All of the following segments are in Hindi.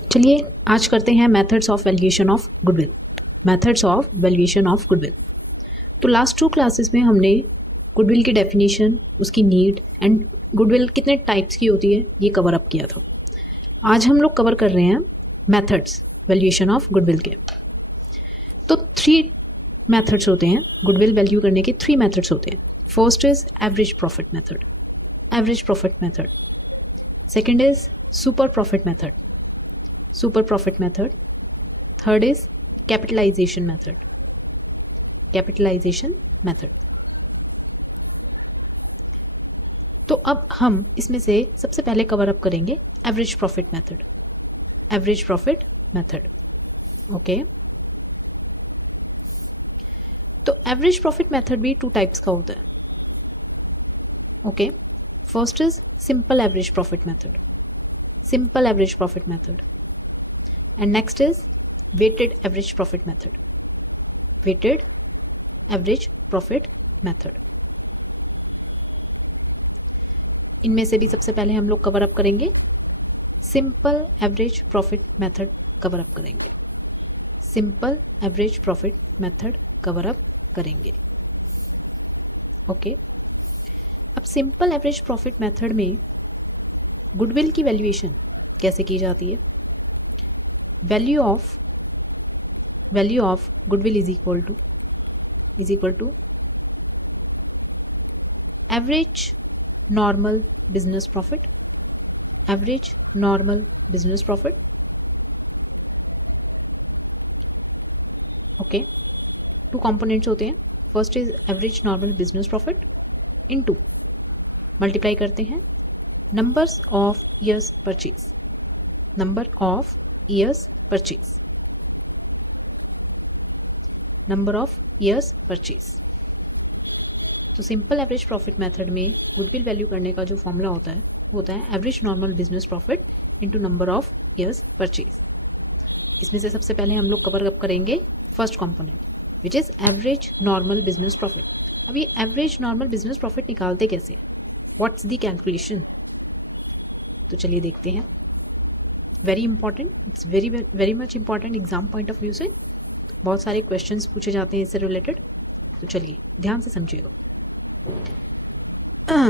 चलिए आज करते हैं methods of valuation of goodwill. Methods of valuation of goodwill. तो लास्ट 2 क्लासेस में हमने गुडविल की डेफिनेशन, उसकी नीड एंड गुडविल कितने टाइप्स की होती है ये कवर अप किया था। आज हम लोग कवर कर रहे हैं मेथड्स वैल्यूएशन ऑफ गुडविल के। तो 3 मेथड्स होते हैं गुडविल वैल्यू करने के। 3 मेथड्स होते हैं। First is average profit method, average profit method. Second is super profit method, super profit method. Third is capitalization method, capitalization method. तो अब हम इसमें से सबसे पहले कवर अप करेंगे average profit method. Average profit method, okay. तो एवरेज प्रॉफिट मेथड भी 2 टाइप्स का होता है, okay. First is simple average profit method, simple average profit method. And next is weighted average profit method, weighted average profit method. इनमें से भी सबसे पहले हम लोग कवर अप करेंगे simple average profit method, cover up करेंगे simple average profit method, cover up करेंगे, ओके। अब सिंपल एवरेज प्रॉफिट मेथड में गुडविल की वैल्यूएशन कैसे की जाती है? value of goodwill is equal to average normal business profit, average normal business profit, okay। 2 components होते हैं। First is average normal business profit into multiply करते हैं numbers of years purchase, number of years purchase, number of years purchase। तो सिंपल एवरेज प्रॉफिट मेथड में गुडविल वैल्यू करने का जो फॉर्मूला होता है average normal business profit into number of years purchase. इसमें से सबसे पहले हम लोग कवर अप करेंगे first component which is average normal business profit. अब ये एवरेज नॉर्मल बिजनेस प्रॉफिट निकालते कैसे, व्हाट्स द कैलकुलेशन? तो चलिए देखते हैं। Very important, it's very much important exam point of view से। बहुत सारे क्वेश्चंस पूछे जाते हैं इससे रिलेटेड, तो चलिए ध्यान से समझिएगा।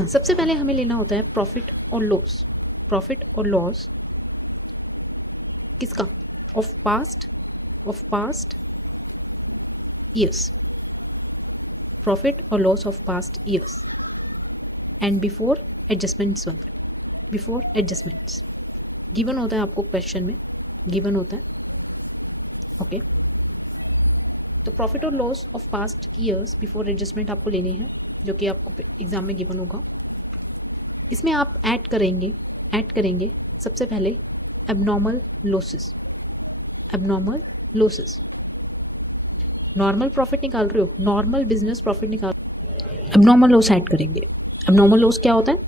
सबसे पहले हमें लेना होता है प्रॉफिट और लॉस। प्रॉफिट और लॉस किसका? ऑफ पास्ट ईयर्स, प्रॉफिट और loss of past years and before adjustments, before adjustments. Given होता है आपको क्वेश्चन में, गिवन होता है, ओके। तो प्रॉफिट और loss of past years before adjustment आपको लेनी है, जो कि आपको एग्जाम में गिवन होगा। इसमें आप ऐड करेंगे सबसे पहले abnormal losses, abnormal losses. Normal profit निकाल रहे हो, नॉर्मल बिजनेस प्रॉफिट निकाल, एबनॉर्मल लॉस ऐड करेंगे। एबनॉर्मल लॉस क्या होता है?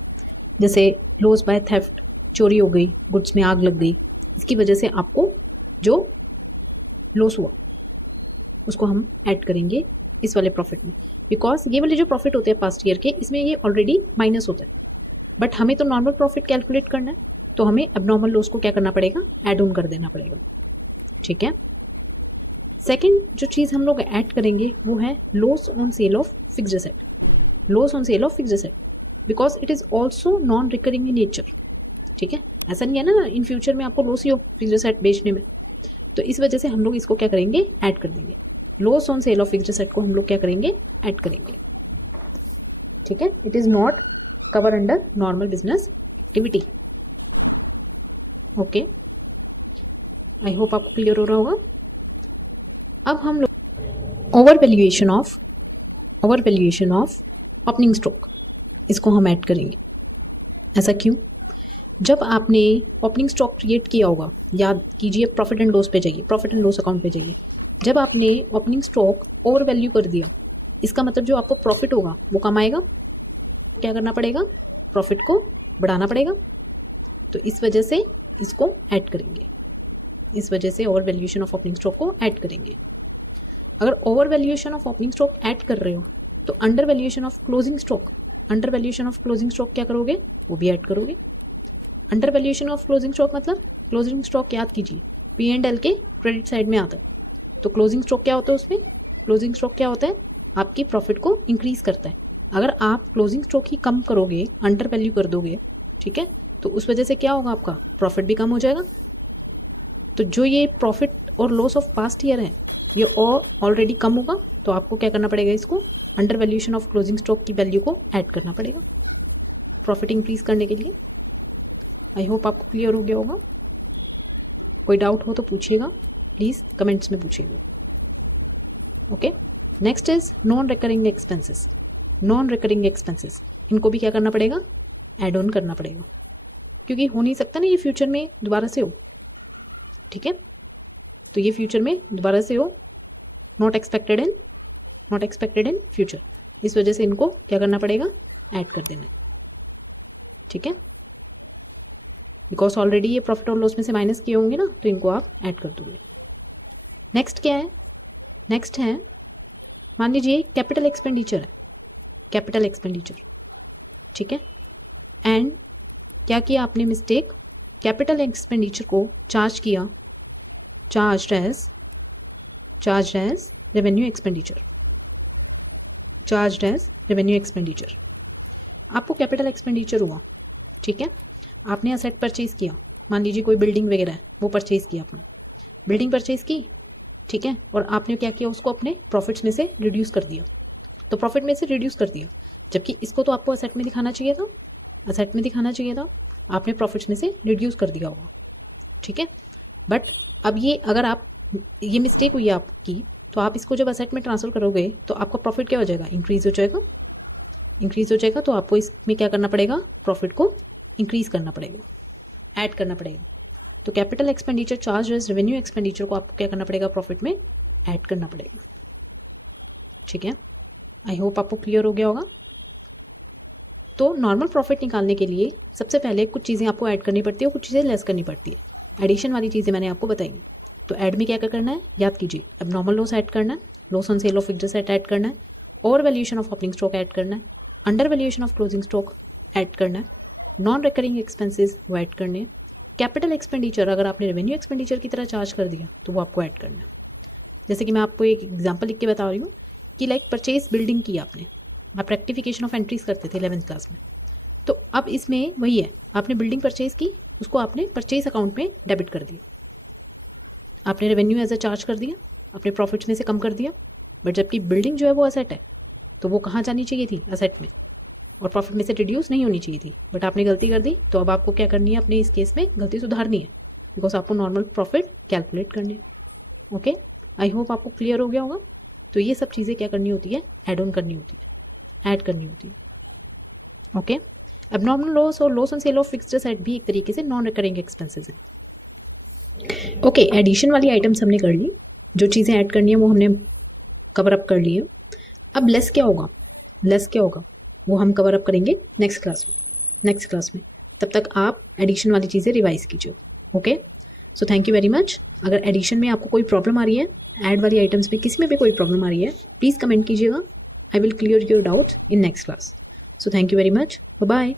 जैसे लॉस बाय थेफ्ट, चोरी हो गई, गुड्स में आग लग गई, इसकी वजह से आपको जो लॉस हुआ उसको हम ऐड करेंगे इस वाले प्रॉफिट में। बिकॉज ये वाले जो प्रॉफिट होते हैं पास्ट ईयर के, इसमें ये ऑलरेडी माइनस होता है, बट हमें तो नॉर्मल प्रॉफिट कैलकुलेट करना है, तो हमें एबनॉर्मल लॉस को क्या करना पड़ेगा? ऐड ऑन कर देना पड़ेगा, ठीक है। सेकेंड जो चीज हम लोग ऐड करेंगे वो है loss on sale of fixed asset, loss on sale of fixed asset, because it is also non recurring in nature, ठीक है। ऐसा नहीं है ना इन फ्यूचर में आपको लॉस ही हो फिक्स्ड एसेट बेचने में, तो इस वजह से हम लोग इसको क्या करेंगे? ऐड कर देंगे। Loss on sale of fixed asset को हम लोग क्या करेंगे? ऐड करेंगे, ठीक है। It is not cover under normal business activity, okay. I hope आपको क्लियर हो रहा होगा। अब हम लोग over valuation of opening stock, इसको हम ऐड करेंगे। ऐसा क्यों? जब आपने ओपनिंग स्टॉक क्रिएट किया होगा, याद कीजिए, प्रॉफिट एंड लॉस पे जाइए, प्रॉफिट एंड लॉस अकाउंट पे जाइए। जब आपने ओपनिंग स्टॉक ओवर वैल्यू कर दिया, इसका मतलब जो आपको प्रॉफिट होगा वो कम आएगा। क्या करना पड़ेगा? प्रॉफिट को बढ़ाना पड़ेगा। तो इस वजह से इसको ऐड करेंगे, इस वजह से over valuation of opening stock को ऐड करेंगे। अगर over valuation of opening stock add कर रहे हो तो under valuation of closing stock, under valuation of closing stock क्या करोगे? वो भी ऐड करोगे। Under valuation of closing stock मतलब क्लोजिंग स्टॉक याद कीजिए P&L के क्रेडिट साइड में आता है। तो क्लोजिंग स्टॉक क्या होता है उसमें? क्लोजिंग स्टॉक क्या होता है? आपकी प्रॉफिट को इंक्रीज करता है। अगर आप क्लोजिंग स्टॉक ही कम करोगे, अंडर वैल्यू कर दोगे, ठीक है, तो उस वजह से क्या होगा, आपका प्रॉफिट भी कम हो जाएगा। तो जो ये प्रॉफिट और लॉस ऑफ पास्ट ईयर है ये ऑलरेडी कम होगा, तो आपको क्या करना पड़ेगा, इसको under valuation of closing stock की वैल्यू को ऐड करना पड़ेगा प्रॉफिट इंक्रीज करने के लिए। आई होप आपको क्लियर हो गया होगा। कोई डाउट हो तो पूछिएगा, प्लीज कमेंट्स में पूछिएगा। Okay, next is non recurring expenses. Non recurring expenses, इनको भी क्या करना पड़ेगा, एड ऑन करना पड़ेगा, क्योंकि हो नहीं सकता ना ये फ्यूचर में दोबारा से हो। ठीक है, तो ये फ्यूचर में दोबारा से हो, नॉट एक्सपेक्टेड इन फ्यूचर, इस वजह से इनको क्या करना पड़ेगा, ऐड कर देना है। ठीक है, बिकॉज ऑलरेडी ये प्रॉफिट और लॉस में से माइनस किए होंगे ना, तो इनको आप ऐड कर दोगे। नेक्स्ट क्या है, नेक्स्ट है, मान लीजिए कैपिटल एक्सपेंडिचर है, कैपिटल एक्सपेंडिचर, ठीक है, एंड क्या किया आपने मिस्टेक, कैपिटल एक्सपेंडिचर को चार्ज किया, charge as revenue expenditure, charge as revenue expenditure. आपको कैपिटल एक्सपेंडिचर हुआ, ठीक है, आपने असेट परचेज किया, मान लीजिए कोई बिल्डिंग वगैरह है, वो परचेज किया आपने, बिल्डिंग परचेज की, ठीक है, और आपने क्या किया, उसको अपने प्रॉफिट्स में से रिड्यूस कर दिया। तो प्रॉफिट में से रिड्यूस कर दिया, जबकि इसको तो आपको असेट में दिखाना चाहिए था, असेट में दिखाना चाहिए था, आपने प्रॉफिट्स में से रिड्यूस कर दिया होगा। ठीक है, बट अब ये अगर आप, ये मिस्टेक हुई आपकी, तो आप इसको जब असेट में ट्रांसफर करोगे तो आपका प्रॉफिट क्या हो जाएगा, इंक्रीज हो जाएगा, इंक्रीज हो जाएगा। तो आपको इसमें क्या करना पड़ेगा, प्रॉफिट को इंक्रीज करना पड़ेगा, ऐड करना पड़ेगा। तो capital expenditure charge as revenue expenditure को आपको क्या करना पड़ेगा, प्रॉफिट में ऐड करना पड़ेगा। ठीक है, आई होप आपको क्लियर हो गया होगा। तो नॉर्मल प्रॉफिट निकालने के लिए सबसे पहले कुछ चीज़ें आपको ऐड करनी पड़ती है और कुछ चीज़ें लेस करनी पड़ती है। एडिशन वाली चीज़ें मैंने आपको बताई। तो ऐड में क्या क्या करना है, याद कीजिए, अब नॉर्मल लॉस ऐड करना है, loss on sale of fixed asset add करना है, over valuation of opening stock add करना है, under valuation of closing stock add करना है, नॉन रिकरिंग एक्सपेंसेस वो ऐड करने हैं, कैपिटल एक्सपेंडिचर अगर आपने रेवेन्यू एक्सपेंडिचर की तरह चार्ज कर दिया तो वो आपको ऐड करना है। जैसे कि मैं आपको एक एग्जांपल लिख के बता रही हूँ कि लाइक परचेज बिल्डिंग की आपने, आप रेक्टिफिकेशन ऑफ एंट्रीज करते थे 11th क्लास में, तो अब इसमें वही है, आपने बिल्डिंग परचेज की, उसको आपने परचेज अकाउंट में डेबिट कर दिया, आपने रेवेन्यू एज अ चार्ज कर दिया, अपने प्रॉफिट्स में से कम कर दिया, बट जबकि बिल्डिंग जो है वो असेट है, तो वो कहाँ जानी चाहिए थी, असेट में, और प्रॉफिट में से रिड्यूस नहीं होनी चाहिए थी, बट आपने गलती कर दी। तो अब आपको क्या करनी है, अपने इस केस में गलती सुधारनी है, बिकॉज आपको नॉर्मल प्रॉफिट कैलकुलेट करनी है। ओके, आई होप आपको क्लियर हो गया होगा। तो ये सब चीज़ें क्या करनी होती है, एड ऑन करनी होती है, ऐड करनी होती है। ओके, एबनॉर्मल लॉस और loss on sale of fixed asset भी एक तरीके से नॉन रिकरिंग एक्सपेंसेस हैं। ओके, एडिशन वाली आइटम्स हमने कर ली, जो चीज़ें ऐड करनी है वो हमने कवर अप कर ली है। अब लेस क्या होगा, लेस क्या होगा वो हम कवर अप करेंगे नेक्स्ट क्लास में। तब तक आप एडिशन वाली चीज़ें रिवाइज कीजिए। Okay, so thank you very much. अगर एडिशन में आपको कोई प्रॉब्लम आ रही है, ऐड वाली आइटम्स में किसी में भी कोई प्रॉब्लम आ रही है, प्लीज़ कमेंट कीजिएगा, I will clear your doubt in next class. So thank you very much, bye bye.